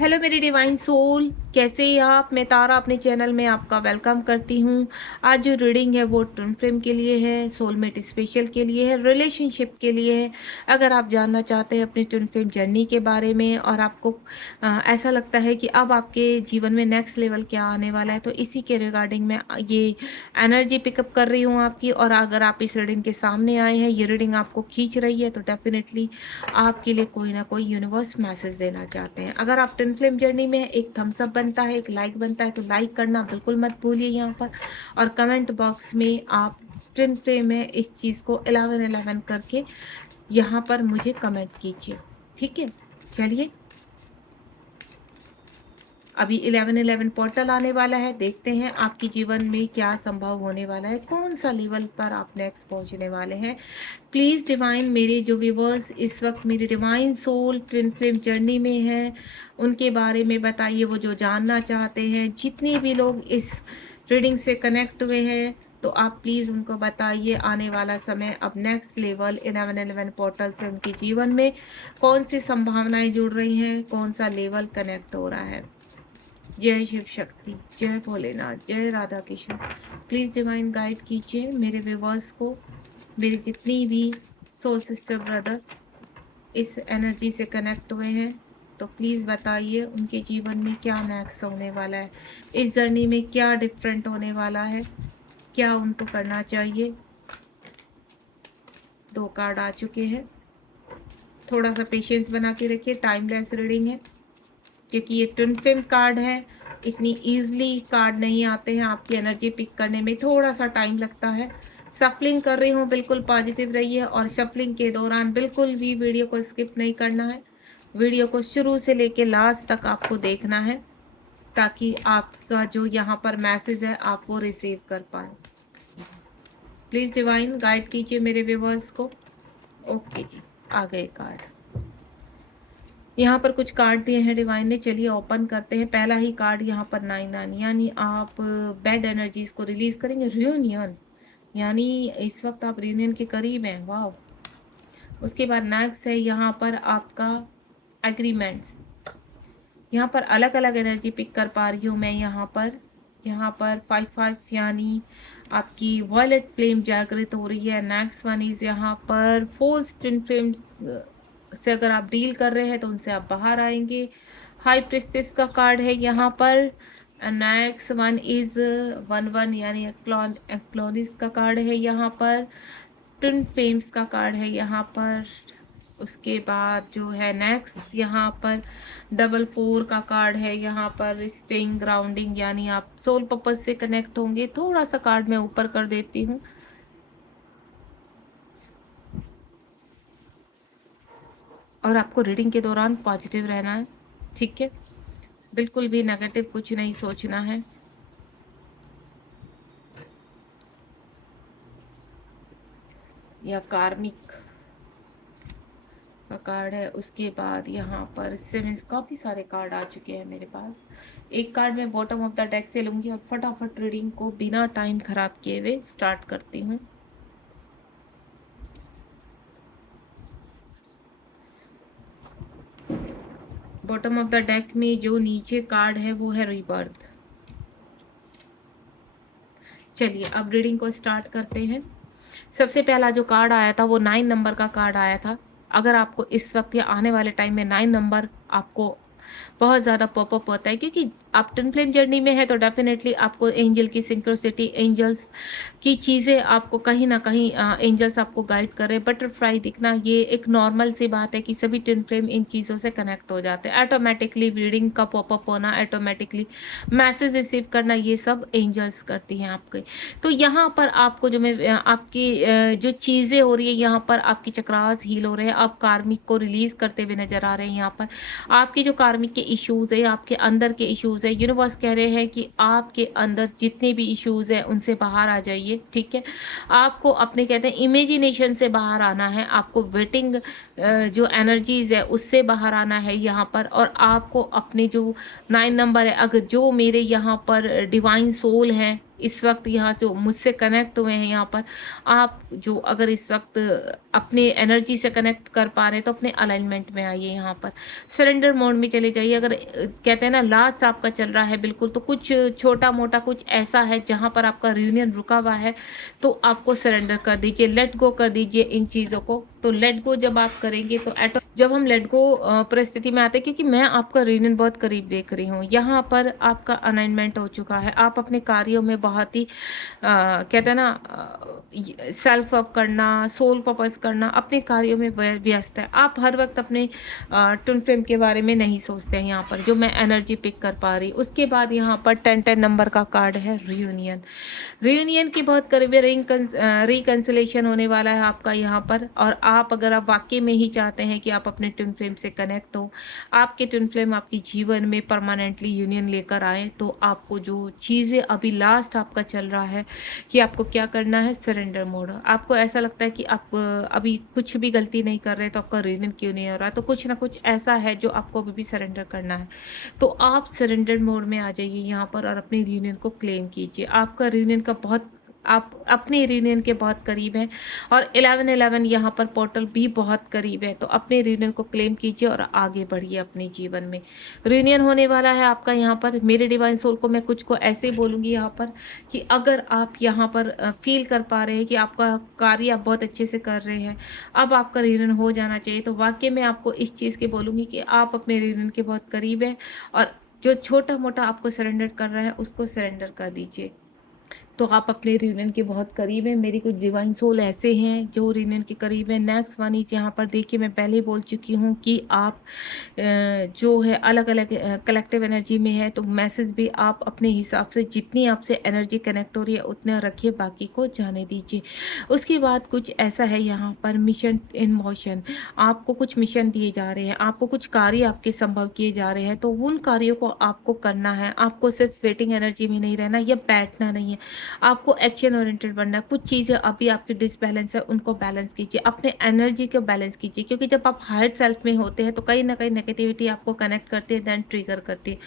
Hello मेरी divine soul, कैसे हैं आप? मैं तारा अपने चैनल में आपका वेलकम करती हूँ। आज जो रीडिंग है वो ट्विन फ्लेम के लिए है, सोलमेट स्पेशल के लिए है, रिलेशनशिप के लिए है। अगर आप जानना चाहते हैं अपनी ट्विन फ्लेम जर्नी के बारे में और आपको ऐसा लगता है कि अब आपके जीवन में नेक्स्ट लेवल क्या आने वाला है, तो इसी के रिगार्डिंग मैं ये एनर्जी पिकअप कर रही हूँ आपकी। और अगर आप इस रीडिंग के सामने आए हैं, ये रीडिंग आपको खींच रही है, तो डेफिनेटली आपके लिए कोई ना कोई यूनिवर्स मैसेज देना चाहते हैं। अगर आप ट्विन फ्लेम जर्नी में एक थम्स अप बनता है, एक लाइक बनता है, तो लाइक करना बिल्कुल मत भूलिए यहाँ पर। और कमेंट बॉक्स में आप ट्विन फ्लेम में इस चीज़ को 1111 करके यहाँ पर मुझे कमेंट कीजिए, ठीक है। चलिए, अभी 1111 पोर्टल आने वाला है, देखते हैं आपके जीवन में क्या संभव होने वाला है, कौन सा लेवल पर आप नेक्स्ट पहुंचने वाले हैं। प्लीज़ डिवाइन, मेरे जो व्यूवर्स इस वक्त मेरी divine soul twin flame journey में है, उनके बारे में बताइए। वो जो जानना चाहते हैं, जितने भी लोग इस रीडिंग से कनेक्ट हुए हैं, तो आप प्लीज़ उनको बताइए आने वाला समय अब नेक्स्ट लेवल 1111 पोर्टल से उनके जीवन में कौन सी संभावनाएं जुड़ रही हैं, कौन सा लेवल कनेक्ट हो रहा है। जय शिव शक्ति, जय भोलेनाथ, जय Radha Krishna. Please divine guide कीजिए मेरे व्यूवर्स को, मेरी जितनी भी सोल सिस्टर ब्रदर इस एनर्जी से कनेक्ट हुए हैं, तो प्लीज़ बताइए उनके जीवन में क्या नेक्स्ट होने वाला है, इस जर्नी में क्या डिफरेंट होने वाला है, क्या उनको करना चाहिए। 2 कार्ड आ चुके हैं, थोड़ा सा पेशेंस बना के रखिए, टाइमलेस रीडिंग है क्योंकि ये ट्विन फ्लेम कार्ड है। इतनी ईजिली कार्ड नहीं आते हैं, आपकी एनर्जी पिक करने में थोड़ा सा टाइम लगता है। शफलिंग कर रही हूँ, बिल्कुल पॉजिटिव रहिए और शफलिंग के दौरान बिल्कुल भी वीडियो को स्किप नहीं करना है। वीडियो को शुरू से लेके लास्ट तक आपको देखना है ताकि आपका जो यहाँ पर मैसेज है आप वो रिसीव कर पाए। प्लीज़ डिवाइन गाइड कीजिए मेरे व्यूवर्स को। ओके जी, आ गए कार्ड। यहाँ पर कुछ कार्ड दिए हैं डिवाइन ने, चलिए ओपन करते हैं। पहला ही कार्ड यहाँ पर 9 यानी आप बैड एनर्जीज को रिलीज करेंगे। रियूनियन यानी इस वक्त आप रियूनियन के करीब हैं, वाह। उसके बाद नेक्स्ट है यहाँ पर आपका एग्रीमेंट्स। यहाँ पर अलग अलग एनर्जी पिक कर पा रही हूँ मैं। यहाँ पर 5 यानी आपकी वॉयलेट फ्लेम जागृत हो रही है। नेक्स्ट वन इज यहाँ पर फोर्स ट्विन फ्लेम्स से अगर आप डील कर रहे हैं तो उनसे आप बाहर आएंगे। हाई प्रिस्टेस का कार्ड है यहाँ पर। नेक्स्ट वन इज 11 यानी एक्लोनिस का कार्ड है यहाँ पर। ट्विन फ्लेम्स का कार्ड है यहाँ पर। उसके बाद जो है नेक्स्ट यहाँ पर 4 का कार्ड है यहाँ पर। स्टेइंग ग्राउंडिंग यानी आप सोल पर्पस से कनेक्ट होंगे। थोड़ा सा कार्ड मैं ऊपर कर देती हूँ। और आपको रीडिंग के दौरान पॉजिटिव रहना है, ठीक है। बिल्कुल भी नेगेटिव कुछ नहीं सोचना है। या कार्मिक का कार्ड है। उसके बाद यहाँ पर सेवेंस, काफ़ी सारे कार्ड आ चुके हैं मेरे पास। एक कार्ड मैं बॉटम ऑफ द डेक से लूँगी और फटाफट रीडिंग को बिना टाइम खराब किए हुए स्टार्ट करती हूँ। बॉटम ऑफ द डेक में जो नीचे कार्ड है वो है रीबर्थ। चलिए अब रीडिंग को स्टार्ट करते हैं। सबसे पहला जो कार्ड आया था वो 9 नंबर का कार्ड आया था। अगर आपको इस वक्त या आने वाले टाइम में 9 नंबर आपको बहुत ज़्यादा पॉपअप होता है, क्योंकि आप ट्विन फ्लेम जर्नी में है तो डेफिनेटली आपको एंजल की सिंक्रोसिटी, एंजल्स की चीज़ें आपको कहीं ना कहीं एंजल्स आपको गाइड कर रहे हैं। बटरफ्लाई दिखना ये एक नॉर्मल सी बात है कि सभी ट्विन फ्लेम इन चीज़ों से कनेक्ट हो जाते हैं। ऑटोमेटिकली रीडिंग का पॉपअप होना, ऑटोमेटिकली मैसेज रिसीव करना, ये सब एंजल्स करती हैं आपके। तो यहाँ पर आपको जो मैं आपकी जो चीज़ें हो रही है, यहाँ पर आपकी चक्रास हील हो रहे हैं। आप कार्मिक को रिलीज करते हुए नजर आ रहे हैं। यहाँ पर आपकी जो कार्मिक के इश्यूज है, आपके अंदर के इश्यूज है, यूनिवर्स कह रहे हैं कि आपके अंदर जितने भी इश्यूज है उनसे बाहर आ जाइए, ठीक है। आपको अपने कहते हैं इमेजिनेशन से बाहर आना है। आपको वेटिंग जो एनर्जीज है उससे बाहर आना है यहाँ पर। और आपको अपने जो 9 नंबर है, अगर जो मेरे यहाँ पर डिवाइन सोल है इस वक्त यहाँ जो मुझसे कनेक्ट हुए हैं यहाँ पर, आप जो अगर इस वक्त अपने एनर्जी से कनेक्ट कर पा रहे हैं तो अपने अलाइनमेंट में आइए, यहाँ पर सरेंडर मोड में चले जाइए। अगर कहते हैं ना लास्ट आपका चल रहा है बिल्कुल, तो कुछ छोटा मोटा कुछ ऐसा है जहाँ पर आपका रियूनियन रुका हुआ है, तो आपको सरेंडर कर दीजिए, लेट गो कर दीजिए इन चीज़ों को। तो लेट गो जब आप करेंगे तो जब हम लेट गो परिस्थिति में आते हैं, क्योंकि मैं आपका रियूनियन बहुत करीब देख रही हूँ, यहाँ पर आपका अलाइनमेंट हो चुका है, आप अपने कार्यों में बहुत ही कहते हैं ना सेल्फ अप करना, सोल पर्पस करना, अपने कार्यों में व्यस्त है। आप हर वक्त अपने ट्विन फ्लेम के बारे में नहीं सोचते हैं यहाँ पर, जो मैं एनर्जी पिक कर पा रही। उसके बाद यहाँ पर 10-10 नंबर का कार्ड है रियूनियन। रियूनियन की बहुत करीब रिकंसिलेशन होने वाला है आपका यहाँ पर। और आप अगर आप वाकई में ही चाहते हैं कि आप अपने ट्विन फ्लेम से कनेक्ट हो, आपके ट्विन फ्लेम आपके जीवन में परमानेंटली यूनियन लेकर आए, तो आपको जो चीज़ें अभी लास्ट आपका चल रहा है कि आपको क्या करना है, सरेंडर मोड। आपको ऐसा लगता है कि आप अभी कुछ भी गलती नहीं कर रहे, तो आपका रियूनियन क्यों नहीं हो रहा, तो कुछ ना कुछ ऐसा है जो आपको अभी भी सरेंडर करना है। तो आप सरेंडर मोड में आ जाइए यहाँ पर और अपने रियूनियन को क्लेम कीजिए। आपका रियूनियन का बहुत, आप अपने रियूनियन के बहुत करीब हैं, और 11-11 यहाँ पर पोर्टल भी बहुत करीब है। तो अपने रियूनियन को क्लेम कीजिए और आगे बढ़िए अपने जीवन में। रियूनियन होने वाला है आपका यहाँ पर। मेरे डिवाइन सोल को मैं कुछ को ऐसे बोलूँगी यहाँ पर कि अगर आप यहाँ पर फील कर पा रहे हैं कि आपका कार्य आप बहुत अच्छे से कर रहे हैं, अब आपका रियूनियन हो जाना चाहिए, तो वाकई में आपको इस चीज़ की बोलूँगी कि आप अपने रियूनियन के बहुत करीब हैं, और जो छोटा मोटा आपको सरेंडर कर रहा है उसको सरेंडर कर दीजिए। तो आप अपने रियूनियन के बहुत करीब हैं। मेरी कुछ डिवाइन सोल ऐसे हैं जो रियूनियन के करीब हैं। नेक्स्ट वन इज यहाँ पर देखिए, मैं पहले बोल चुकी हूँ कि आप जो है अलग अलग कलेक्टिव एनर्जी में है, तो मैसेज भी आप अपने हिसाब से, जितनी आपसे एनर्जी कनेक्ट हो रही है उतना रखिए, बाकी को जाने दीजिए। उसके बाद कुछ ऐसा है यहाँ पर, मिशन इन मोशन। आपको कुछ मिशन दिए जा रहे हैं, आपको कुछ कार्य आपके संभव किए जा रहे हैं, तो उन कार्यों को आपको करना है। आपको सिर्फ वेटिंग एनर्जी में नहीं रहना या बैठना नहीं है, आपको एक्शन ओरिएंटेड बनना है। कुछ चीज़ें अभी आपकी डिसबैलेंस है, उनको बैलेंस कीजिए, अपने एनर्जी को बैलेंस कीजिए, क्योंकि जब आप हायर सेल्फ में होते हैं तो कहीं ना कहीं नेगेटिविटी आपको कनेक्ट करती है, देन ट्रिगर करती है,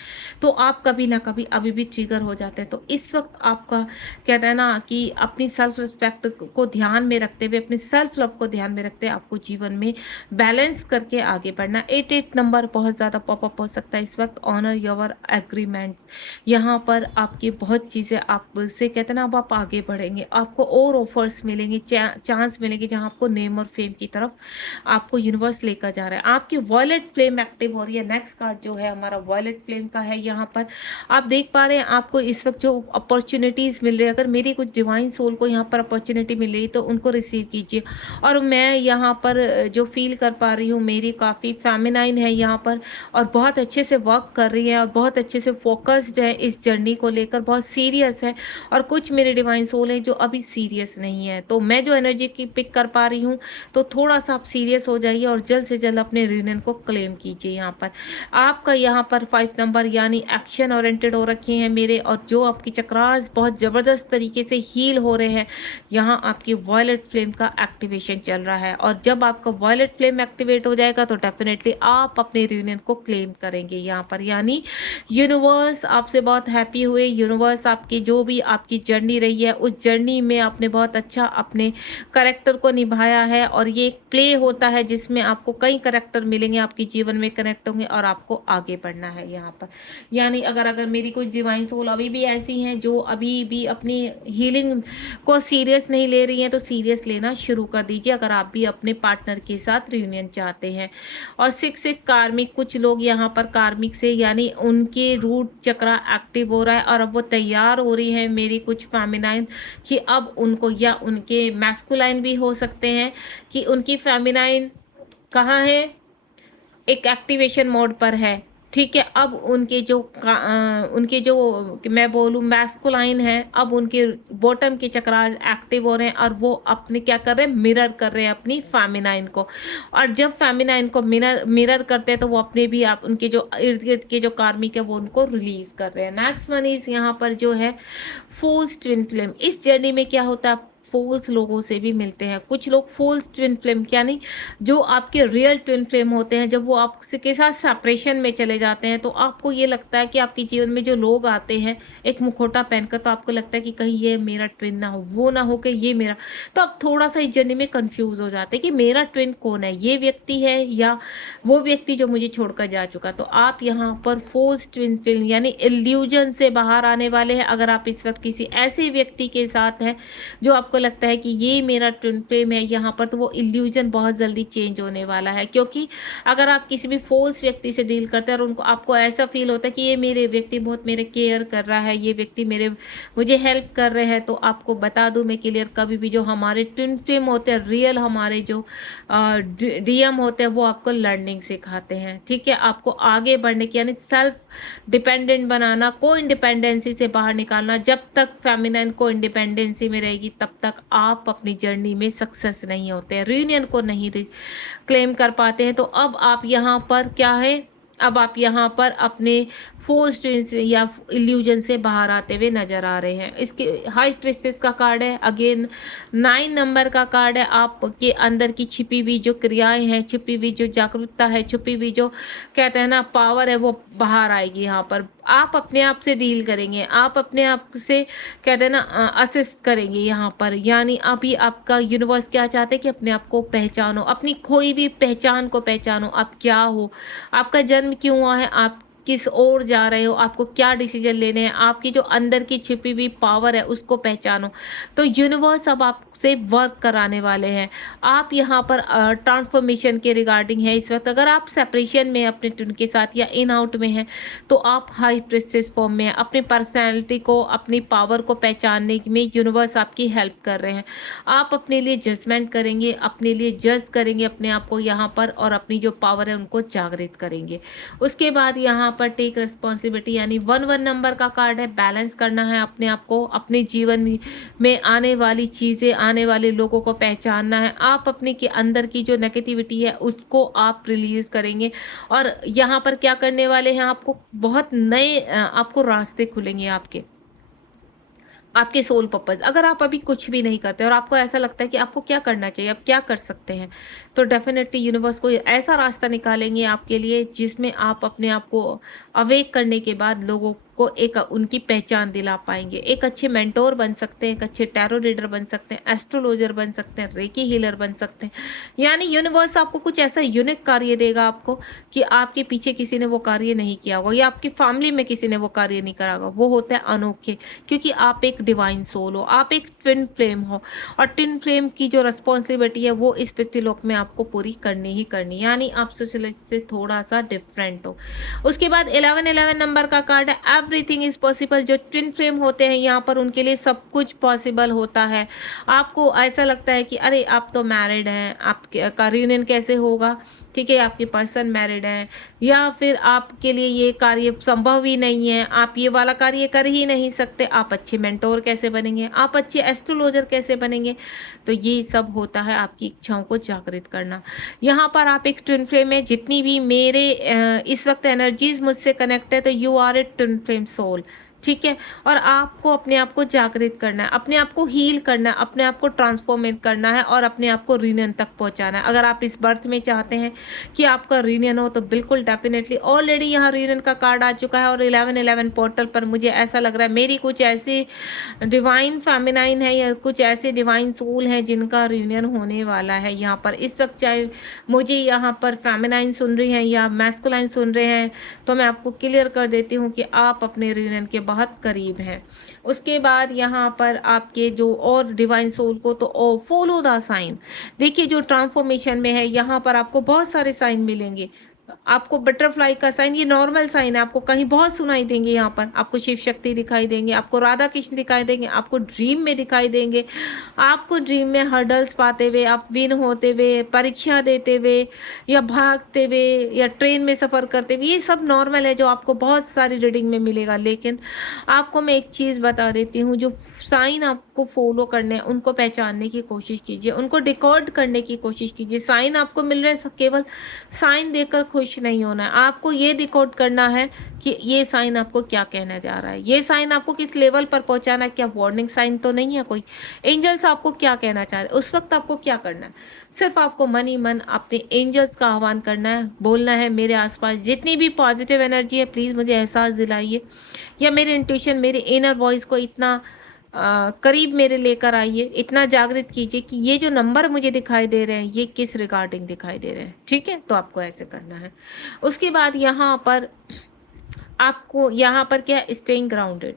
तो आप कभी ना कभी अभी भी ट्रिगर हो जाते हैं। तो इस वक्त आपका कहना है ना कि अपनी सेल्फ रिस्पेक्ट को ध्यान में रखते हुए, अपनी सेल्फ लव को ध्यान में रखते हुए आपको जीवन में बैलेंस करके आगे बढ़ना। 8-8 नंबर बहुत ज़्यादा पॉपअप हो सकता है इस वक्त। ऑनर योर एग्रीमेंट्स, यहाँ पर आपकी बहुत चीज़ें आपसे कहते हैं ना, अब आप आगे बढ़ेंगे, आपको और ऑफर्स मिलेंगे, चांस मिलेंगे, जहाँ आपको नेम और फेम की तरफ आपको यूनिवर्स लेकर जा रहा है। आपकी वॉयलेट फ्लेम एक्टिव हो रही है। नेक्स्ट कार्ड जो है हमारा वॉयलेट फ्लेम का है। यहाँ पर आप देख पा रहे हैं आपको इस वक्त जो अपॉर्चुनिटीज़ मिल रही है, अगर मेरी कुछ डिवाइन सोल को यहाँ पर अपॉर्चुनिटी मिल रही तो उनको रिसीव कीजिए। और मैं यहाँ पर जो फील कर पा रही हूँ, मेरी काफ़ी फेमिनाइन है यहाँ पर, और बहुत अच्छे से वर्क कर रही है, और बहुत अच्छे से फोकस्ड है इस जर्नी को लेकर, बहुत सीरियस है। और कुछ मेरे डिवाइन सोल हैं जो अभी सीरियस नहीं है, तो मैं जो एनर्जी की पिक कर पा रही हूँ, तो थोड़ा सा आप सीरियस हो जाइए और जल्द से जल्द अपने रियूनियन को क्लेम कीजिए। यहाँ पर आपका यहाँ पर 5 नंबर यानी एक्शन ओरिएंटेड हो रखे हैं मेरे, और जो आपकी चक्रास बहुत ज़बरदस्त तरीके से हील हो रहे हैं, यहाँ आपकी वॉयलेट फ्लेम का एक्टिवेशन चल रहा है। और जब आपका वॉयलेट फ्लेम एक्टिवेट हो जाएगा तो डेफिनेटली आप अपने रियूनियन को क्लेम करेंगे यहाँ पर, यानी यूनिवर्स आपसे बहुत हैप्पी हुए। यूनिवर्स आपकी जो भी आपकी जर्नी रही है, उस जर्नी में आपने बहुत अच्छा अपने करेक्टर को निभाया है, और ये एक प्ले होता है जिसमें आपको कई करेक्टर मिलेंगे, आपके जीवन में कनेक्ट होंगे, और आपको आगे बढ़ना है यहाँ पर। यानी अगर मेरी कुछ डिवाइन सोल अभी भी ऐसी हैं जो अभी भी अपनी हीलिंग को सीरियस नहीं ले रही हैं, तो सीरियस लेना शुरू कर दीजिए अगर आप भी अपने पार्टनर के साथ रियूनियन चाहते हैं। और 6 कार्मिक, कुछ लोग यहाँ पर कार्मिक से यानी उनके रूट चक्रा एक्टिव हो रहा है, और अब वो तैयार हो रही है मेरी कुछ फेमिनाइन कि अब उनको, या उनके मैस्कुलाइन भी हो सकते हैं कि उनकी फेमिनाइन कहाँ है, एक एक्टिवेशन मोड पर है, ठीक है। अब उनके जो मैं बोलूँ मैस्कुलाइन है, अब उनके बॉटम के चक्रास एक्टिव हो रहे हैं, और वो अपने क्या कर रहे हैं, मिरर कर रहे हैं अपनी फेमिनाइन को। और जब फेमिनाइन को मिरर करते हैं तो वो अपने भी, आप उनके जो इर्द गिर्द के जो कार्मिक है वो उनको रिलीज कर रहे हैं। नेक्स्ट वन इज यहाँ पर जो है फूल्स ट्विन फ्लेम। इस जर्नी में क्या होता है, फॉल्स लोगों से भी मिलते हैं। कुछ लोग फॉल्स ट्विन फ्लेम यानी जो आपके रियल ट्विन फ्लेम होते हैं, जब वो आपके साथ सेपरेशन में चले जाते हैं तो आपको ये लगता है कि आपके जीवन में जो लोग आते हैं एक मुखौटा पहनकर, तो आपको लगता है कि कहीं ये मेरा ट्विन ना हो, वो ना हो कि ये मेरा, तो आप थोड़ा सा इस जर्नी में कंफ्यूज हो जाते हैं कि मेरा ट्विन कौन है, ये व्यक्ति है या वो व्यक्ति जो मुझे छोड़कर जा चुका। तो आप यहाँ पर फोर्स ट्विन फिल्म यानी इल्यूजन से बाहर आने वाले हैं। अगर आप इस वक्त किसी ऐसे व्यक्ति के साथ हैं जो आपको लगता है कि ये मेरा ट्विन फ्लेम है यहाँ पर, तो वो इल्यूजन बहुत जल्दी चेंज होने वाला है। क्योंकि अगर आप किसी भी फोर्स व्यक्ति से डील करते हैं और उनको आपको ऐसा फील होता है कि ये मेरे व्यक्ति बहुत मेरे केयर कर रहा है, ये व्यक्ति मुझे हेल्प कर रहे हैं, तो आपको बता दूं मैं क्लियर, कभी भी जो हमारे ट्विन फ्लेम होते हैं, रियल हमारे जो डीएम होते हैं, वो आपको लर्निंग सिखाते हैं। ठीक है, आपको आगे बढ़ने की यानी सेल्फ डिपेंडेंट बनाना, को इंडिपेंडेंसी से बाहर निकालना। जब तक फेमिनाइन को इंडिपेंडेंसी में रहेगी तब तक आप अपनी जर्नी में सक्सेस नहीं होते हैं, रीयूनियन को नहीं क्लेम कर पाते हैं। तो अब आप यहाँ पर क्या है, अब आप यहाँ पर अपने फोर्स या इल्यूजन से बाहर आते हुए नजर आ रहे हैं। इसके हाई प्रिंसेस का कार्ड है, अगेन 9 नंबर का कार्ड है। आपके अंदर की छिपी हुई जो क्रियाएं हैं, छिपी हुई जो जागरूकता है, छिपी हुई जो कहते हैं ना पावर है, वो बाहर आएगी। यहाँ पर आप अपने आप से डील करेंगे, आप अपने आप से कहते हैं ना असिस्ट करेंगे यहाँ पर। यानी अभी आपका यूनिवर्स क्या चाहते हैं कि अपने आप को पहचानो, अपनी खोई हुई पहचान को पहचानो। आप क्या हो, आपका जन्म क्यों हुआ है, आप किस ओर जा रहे हो, आपको क्या डिसीजन लेने हैं, आपकी जो अंदर की छिपी हुई पावर है उसको पहचानो। तो यूनिवर्स अब आपसे वर्क कराने वाले हैं। आप यहाँ पर ट्रांसफॉर्मेशन के रिगार्डिंग है इस वक्त। अगर आप सेपरेशन में अपने ट्विन के साथ या इन आउट में हैं तो आप हाई प्रिंसेस फॉर्म में हैं। अपनी पर्सनैलिटी को, अपनी पावर को पहचानने में यूनिवर्स आपकी हेल्प कर रहे हैं। आप अपने लिए जजमेंट करेंगे, अपने लिए जज करेंगे अपने आप को यहाँ पर, और अपनी जो पावर है उनको जागृत करेंगे। उसके बाद यहाँ पर टेक रिस्पॉन्सिबिलिटी यानी 1 नंबर का कार्ड है। बैलेंस करना है अपने आप को, अपने जीवन में आने वाली चीज़ें, आने वाले लोगों को पहचानना है। आप अपने के अंदर की जो नेगेटिविटी है उसको आप रिलीज करेंगे। और यहाँ पर क्या करने वाले हैं, आपको बहुत नए आपको रास्ते खुलेंगे आपके सोल पर्पस। अगर आप अभी कुछ भी नहीं करते और आपको ऐसा लगता है कि आपको क्या करना चाहिए, आप क्या कर सकते हैं, तो डेफिनेटली यूनिवर्स को ऐसा रास्ता निकालेंगे आपके लिए जिसमें आप अपने आप को अवेक करने के बाद लोगों को एक उनकी पहचान दिला पाएंगे। एक अच्छे मेंटोर बन सकते हैं, एक अच्छे टैरो रीडर बन सकते हैं, एस्ट्रोलॉजर बन सकते हैं, रेकी हीलर बन सकते हैं। यानी यूनिवर्स आपको कुछ ऐसा यूनिक कार्य देगा आपको कि आपके पीछे किसी ने वो कार्य नहीं किया होगा या आपकी फैमिली में किसी ने वो कार्य नहीं करा होगा। वो होता है अनोखे, क्योंकि आप एक डिवाइन सोल हो, आप एक ट्विन फ्लेम हो, और ट्विन फ्लेम की जो रिस्पॉन्सिबिलिटी है वो इस पृथ्वीलोक में आपको पूरी करनी ही करनी, यानी आप सोशल से थोड़ा सा डिफरेंट हो। उसके बाद 11 नंबर का कार्ड है, एवरीथिंग इज पॉसिबल। जो ट्विन फ्लेम होते हैं यहाँ पर उनके लिए सब कुछ पॉसिबल होता है। आपको ऐसा लगता है कि अरे आप तो मैरिड हैं, आपका रियूनियन कैसे होगा, ठीक है, आपके पर्सन मैरिड है, या फिर आपके लिए ये कार्य संभव ही नहीं है, आप ये वाला कार्य कर ही नहीं सकते, आप अच्छे मेंटोर कैसे बनेंगे, आप अच्छे एस्ट्रोलॉजर कैसे बनेंगे। तो ये सब होता है आपकी इच्छाओं को जागृत करना। यहाँ पर आप एक ट्विन फ्लेम में, जितनी भी मेरे इस वक्त एनर्जीज मुझसे कनेक्ट है, तो you are a twin flame soul, ठीक है। और आपको अपने आप को जागृत करना है, अपने आप को हील करना है, अपने आप को ट्रांसफॉर्मेट करना है और अपने आप को रीनियन तक पहुंचाना है। अगर आप इस बर्थ में चाहते हैं कि आपका रीनियन हो तो बिल्कुल डेफिनेटली, ऑलरेडी यहाँ रीनियन का कार्ड आ चुका है। और 11 पोर्टल पर मुझे ऐसा लग रहा है मेरी कुछ ऐसी डिवाइन फेमिनाइन है या कुछ ऐसे डिवाइन सोल हैं जिनका रीनियन होने वाला है यहाँ पर इस वक्त। चाहे मुझे यहाँ पर फेमिनाइन सुन रही हैं या मैस्कुलाइन सुन रहे हैं, तो मैं आपको क्लियर कर देती हूँ कि आप अपने रीनियन के बहुत करीब हैं। उसके बाद यहाँ पर आपके जो और डिवाइन सोल को, तो फॉलो द साइन। देखिए जो ट्रांसफॉर्मेशन में है यहाँ पर आपको बहुत सारे साइन मिलेंगे। आपको बटरफ्लाई का साइन, ये नॉर्मल साइन है, आपको कहीं बहुत सुनाई देंगे। यहाँ पर आपको शिव शक्ति दिखाई देंगे, आपको राधा कृष्ण दिखाई देंगे, आपको ड्रीम में दिखाई देंगे, आपको ड्रीम में हर्डल्स पाते हुए, आप विन होते हुए, परीक्षा देते हुए, या भागते हुए, या ट्रेन में सफ़र करते हुए। ये सब नॉर्मल है जो आपको बहुत सारी रीडिंग में मिलेगा। लेकिन आपको मैं एक चीज़ बता देती हूँ, जो साइन आपको फॉलो करने हैं उनको पहचानने की कोशिश कीजिए, उनको डिकोड करने की कोशिश कीजिए। साइन आपको मिल रहे हैं, केवल साइन देखकर खुश नहीं होना है, आपको ये डिकोड करना है कि ये साइन आपको क्या कहना जा रहा है, ये साइन आपको किस लेवल पर पहुंचाना है, क्या वार्निंग साइन तो नहीं है कोई, एंजल्स आपको क्या कहना चाह रहे हैं। उस वक्त आपको क्या करना है, सिर्फ आपको मन ही मन अपने एंजल्स का आह्वान करना है, बोलना है मेरे आसपास जितनी भी पॉजिटिव एनर्जी है प्लीज़ मुझे एहसास दिलाइए, या मेरे इंट्यूशन मेरे इनर वॉइस को इतना करीब मेरे लेकर आइए, इतना जागृत कीजिए कि ये जो नंबर मुझे दिखाई दे रहे हैं ये किस रिगार्डिंग दिखाई दे रहे हैं। ठीक है, तो आपको ऐसे करना है। उसके बाद यहाँ पर आपको यहाँ पर क्या, स्टेइंग ग्राउंडेड,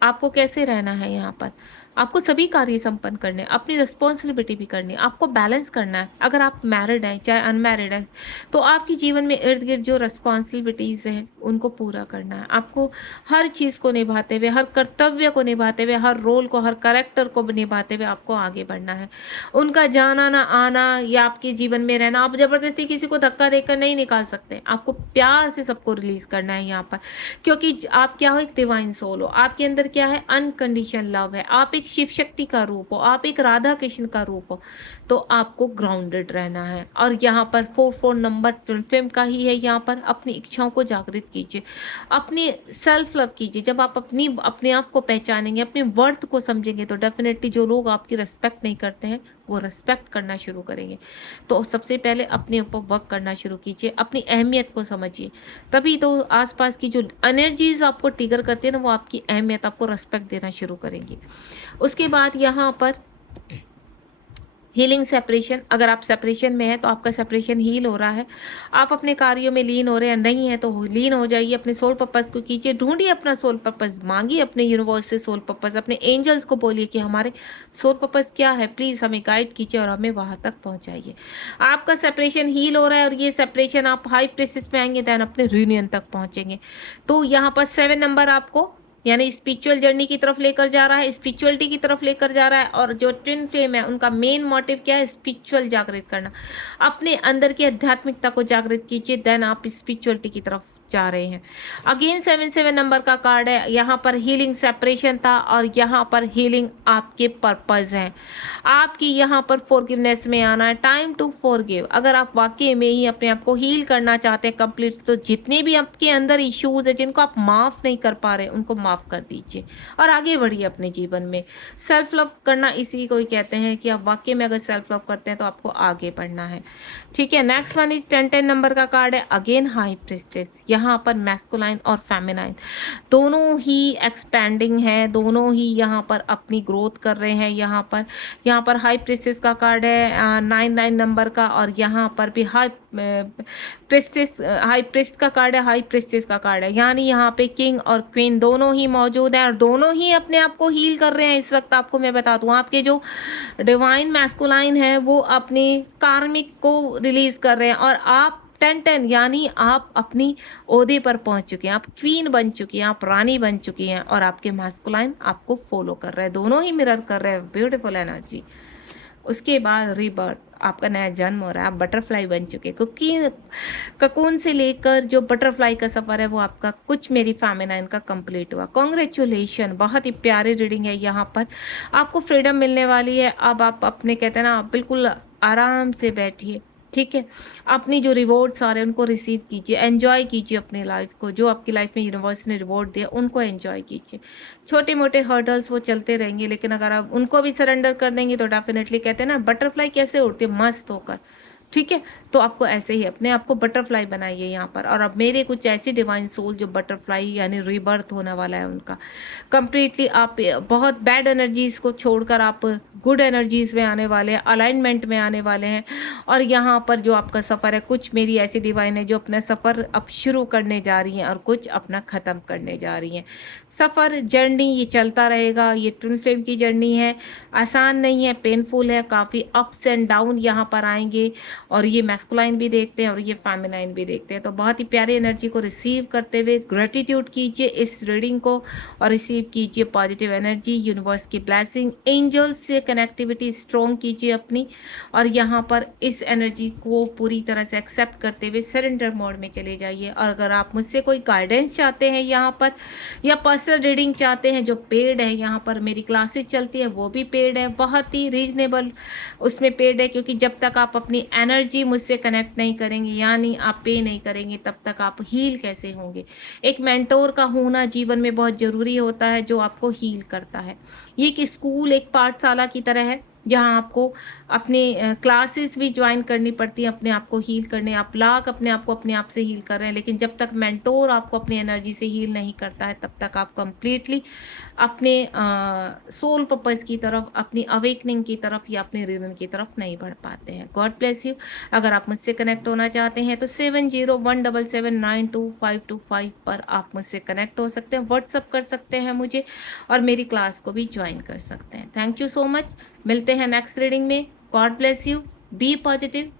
आपको कैसे रहना है, यहाँ पर आपको सभी कार्य संपन्न करने, अपनी रिस्पॉन्सिबिलिटी भी करनी, आपको बैलेंस करना है। अगर आप मैरिड हैं चाहे अनमैरिड हैं तो आपके जीवन में इर्द गिर्द जो रिस्पॉन्सिबिलिटीज़ हैं उनको पूरा करना है। आपको हर चीज़ को निभाते हुए, हर कर्तव्य को निभाते हुए, हर रोल को, हर करेक्टर को निभाते हुए आपको आगे बढ़ना है। उनका जाना ना आना या आपके जीवन में रहना, आप ज़बरदस्ती किसी को धक्का देकर नहीं निकाल सकते, आपको प्यार से सबको रिलीज़ करना है यहाँ पर, क्योंकि आप क्या हो, एक डिवाइन सोल हो, आपके अंदर क्या है, अनकंडीशन लव है, आप एक शिव शक्ति का रूप हो, आप एक राधा कृष्ण का रूप हो, तो आपको ग्राउंडेड रहना है। और यहाँ पर 44 नंबर ट्विन फ्लेम का ही है, यहाँ पर अपनी इच्छाओं को जागृत कीजिए, अपनी सेल्फ लव कीजिए। जब आप अपने आप को पहचानेंगे, अपने वर्थ को समझेंगे, तो डेफिनेटली जो लोग आपकी रिस्पेक्ट नहीं करते हैं वो रिस्पेक्ट करना शुरू करेंगे। तो सबसे पहले अपने ऊपर वर्क करना शुरू कीजिए, अपनी अहमियत को समझिए, तभी तो आसपास की जो एनर्जीज आपको ट्रिगर करती है ना वो आपकी अहमियत, आपको रिस्पेक्ट देना शुरू करेंगी। उसके बाद यहाँ पर हीलिंग सेपरेशन, अगर आप सेपरेशन में हैं तो आपका सेपरेशन हील हो रहा है, आप अपने कार्यों में लीन हो रहे हैं, नहीं है तो लीन हो जाइए, अपने सोल पर्पस को कीजिए, ढूंढिए अपना सोल पर्पस, मांगिए अपने यूनिवर्स से सोल पर्पस, अपने एंजल्स को बोलिए कि हमारे सोल पर्पस क्या है, प्लीज़ हमें गाइड कीजिए और हमें वहाँ तक पहुँचाइए। आपका सेपरेशन हील हो रहा है और ये सेपरेशन आप हाई प्लेसेस में आएंगे दैन अपने रीयूनियन तक पहुँचेंगे। तो यहाँ पर 7 नंबर आपको यानी स्पिरिचुअल जर्नी की तरफ लेकर जा रहा है, स्पिरिचुअलिटी की तरफ लेकर जा रहा है। और जो ट्विन फ्लेम है उनका मेन मोटिव क्या है, स्पिरिचुअल जागृत करना, अपने अंदर की आध्यात्मिकता को जागृत कीजिए, देन आप स्पिरिचुअलिटी की तरफ जा रहे हैं। अगेन 7 नंबर का कार्ड है, यहाँ पर हीलिंग सेपरेशन था और यहाँ पर हीलिंग आपके पर्पस है, आपकी यहाँ पर फॉरगिवनेस में आना है, टाइम टू फॉरगिव। अगर आप वाकई में ही अपने आप को हील करना चाहते हैं कंप्लीट, तो जितने भी आपके अंदर इश्यूज है जिनको आप माफ़ नहीं कर पा रहे उनको माफ़ कर दीजिए और आगे बढ़िए अपने जीवन में। सेल्फ लव करना इसी को ही कहते हैं कि आप वाकई में अगर सेल्फ लव करते हैं तो आपको आगे बढ़ना है। ठीक है, नेक्स्ट वन इज 10 नंबर का कार्ड है, अगेन हाई प्रीस्टेस। यहाँ पर मैस्कुलाइन और फेमिनाइन दोनों ही एक्सपेंडिंग है, दोनों ही यहाँ पर अपनी ग्रोथ कर रहे हैं। यहाँ पर हाई प्रीस्टेस का कार्ड है 9 नंबर का, और यहाँ पर भी हाई प्रीस्ट का कार्ड है, हाई प्रीस्टेस का कार्ड है, यानी यहाँ पे किंग और क्वीन दोनों ही मौजूद हैं और दोनों ही अपने आप को हील कर रहे हैं। इस वक्त आपको मैं बता दूँ, आपके जो डिवाइन मैस्कुलाइन है वो अपनी कार्मिक को रिलीज कर रहे हैं और आप 10 यानी आप अपनी ओहदे पर पहुंच चुके हैं, आप क्वीन बन चुकी हैं, आप रानी बन चुकी हैं और आपके मैस्कुलाइन आपको फॉलो कर रहे हैं, दोनों ही मिरर कर रहे हैं, ब्यूटीफुल एनर्जी। उसके बाद रीबर्थ, आपका नया जन्म हो रहा है, आप बटरफ्लाई बन चुके हैं, क्योंकि ककून से लेकर जो बटरफ्लाई का सफ़र है वो आपका कुछ मेरी फेमिनाइन का कंप्लीट हुआ। कॉन्ग्रेचुलेशन, बहुत ही प्यारी रीडिंग है। यहाँ पर आपको फ्रीडम मिलने वाली है। अब आप अपने कहते हैं ना, बिल्कुल आराम से बैठिए, ठीक है, अपनी जो रिवॉर्ड्स आ रहे हैं उनको रिसीव कीजिए, एंजॉय कीजिए अपनी लाइफ को, जो आपकी लाइफ में यूनिवर्स ने रिवॉर्ड दिया उनको एंजॉय कीजिए। छोटे मोटे हर्डल्स वो चलते रहेंगे, लेकिन अगर आप उनको भी सरेंडर कर देंगे तो डेफिनेटली कहते हैं ना, बटरफ्लाई कैसे उड़ती है, मस्त होकर, ठीक है। तो आपको ऐसे ही अपने आप को बटरफ्लाई बनाइए यहाँ पर। और अब मेरे कुछ ऐसी डिवाइन सोल जो बटरफ्लाई यानी रीबर्थ होने वाला है उनका कंप्लीटली, आप बहुत बैड एनर्जीज़ को छोड़कर आप गुड एनर्जीज़ में आने वाले हैं, अलाइनमेंट में आने वाले हैं। और यहाँ पर जो आपका सफ़र है, कुछ मेरी ऐसी डिवाइन है जो अपना सफ़र अब शुरू करने जा रही हैं और कुछ अपना ख़त्म करने जा रही हैं। सफ़र जर्नी ये चलता रहेगा, ये ट्विन फ्लेम की जर्नी है, आसान नहीं है, पेनफुल है, काफ़ी अप्स एंड डाउन यहाँ पर आएंगे। और ये मैस्कुलाइन भी देखते हैं और ये फेमिनाइन भी देखते हैं। तो बहुत ही प्यारी एनर्जी को रिसीव करते हुए ग्रेटिट्यूड कीजिए इस रीडिंग को और रिसीव कीजिए पॉजिटिव एनर्जी, यूनिवर्स की ब्लेसिंग, एंजल्स से कनेक्टिविटी स्ट्रॉन्ग कीजिए अपनी। और यहाँ पर इस एनर्जी को पूरी तरह से एक्सेप्ट करते हुए सरेंडर मोड में चले जाइए। और अगर आप मुझसे कोई गाइडेंस चाहते हैं यहाँ पर, या पर्सनल रीडिंग चाहते हैं जो पेड है, यहाँ पर मेरी क्लासेस चलती है वो भी पेड है, बहुत ही रीजनेबल उसमें पेड है, क्योंकि जब तक आप अपनी एनर्जी मुझसे मुझसे कनेक्ट नहीं करेंगे, यानी आप पे नहीं करेंगे, तब तक आप हील कैसे होंगे। एक मेंटोर का होना जीवन में बहुत ज़रूरी होता है, जो आपको हील करता है। ये एक स्कूल, एक पाठशाला की तरह है, जहाँ आपको अपने क्लासेस भी ज्वाइन करनी पड़ती है अपने आप को हील करने। आप लाख अपने आप से हील कर रहे हैं, लेकिन जब तक मेंटोर आपको अपनी एनर्जी से हील नहीं करता है, तब तक आप कंप्लीटली अपने सोल पर्पस की तरफ, अपनी अवेकनिंग की तरफ या अपने रिदम की तरफ नहीं बढ़ पाते हैं। God bless you. अगर आप मुझसे कनेक्ट होना चाहते हैं तो 7017792525 पर आप मुझसे कनेक्ट हो सकते हैं, व्हाट्सअप कर सकते हैं मुझे, और मेरी क्लास को भी ज्वाइन कर सकते हैं। Thank you so much. मिलते हैं नेक्स्ट रीडिंग में। God bless you. Be positive,